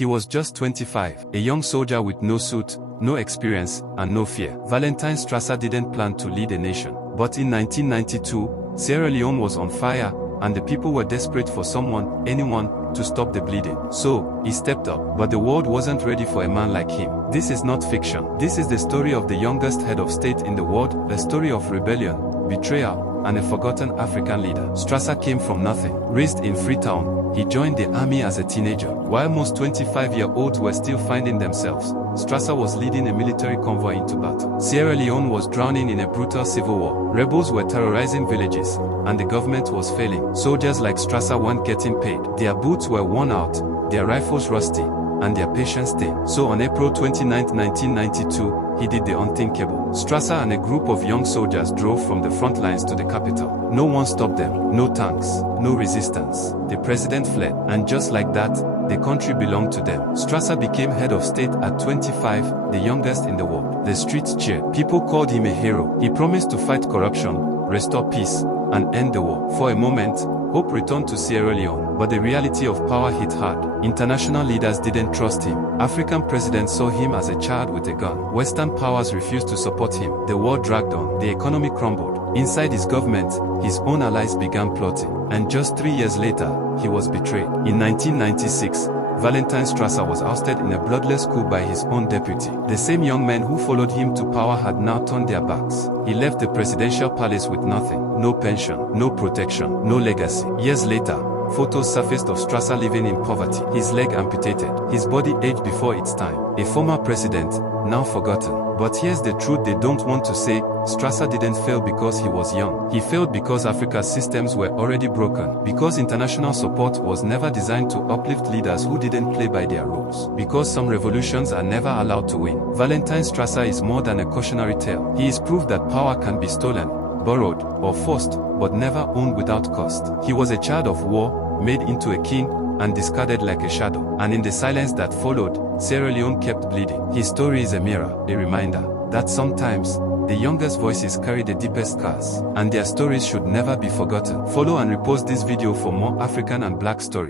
He was just 25, a young soldier with no suit, no experience, and no fear. Valentine Strasser didn't plan to lead a nation. But in 1992, Sierra Leone was on fire, and the people were desperate for someone, anyone, to stop the bleeding. So, he stepped up. But the world wasn't ready for a man like him. This is not fiction. This is the story of the youngest head of state in the world, a story of rebellion, betrayal, and a forgotten African leader. Strasser came from nothing. Raised in Freetown, he joined the army as a teenager. While most 25-year-olds were still finding themselves, Strasser was leading a military convoy into battle. Sierra Leone was drowning in a brutal civil war. Rebels were terrorizing villages, and the government was failing. Soldiers like Strasser weren't getting paid. Their boots were worn out, their rifles rusty, and their patience thin. So on April 29, 1992, he did the unthinkable. Strasser and a group of young soldiers drove from the front lines to the capital. No one stopped them. No tanks. No resistance. The president fled. And just like that, the country belonged to them. Strasser became head of state at 25, the youngest in the world. The streets cheered. People called him a hero. He promised to fight corruption, restore peace, and end the war. For a moment, hope returned to Sierra Leone, but the reality of power hit hard. International leaders didn't trust him. African presidents saw him as a child with a gun. Western powers refused to support him. The war dragged on. The economy crumbled. Inside his government, his own allies began plotting. And just 3 years later, he was betrayed. In 1996, Valentine Strasser was ousted in a bloodless coup by his own deputy. The same young men who followed him to power had now turned their backs. He left the presidential palace with nothing. No pension, no protection, no legacy. Years later, photos surfaced of Strasser living in poverty. His leg amputated, his body aged before its time. A former president, now forgotten. But here's the truth they don't want to say: Strasser didn't fail because he was young. He failed because Africa's systems were already broken. Because international support was never designed to uplift leaders who didn't play by their rules. Because some revolutions are never allowed to win. Valentine Strasser is more than a cautionary tale. He is proof that power can be stolen, borrowed, or forced, but never owned without cost. He was a child of war, made into a king, and discarded like a shadow. And in the silence that followed, Sierra Leone kept bleeding. His story is a mirror, a reminder that sometimes, the youngest voices carry the deepest scars, and their stories should never be forgotten. Follow and repost this video for more African and Black stories.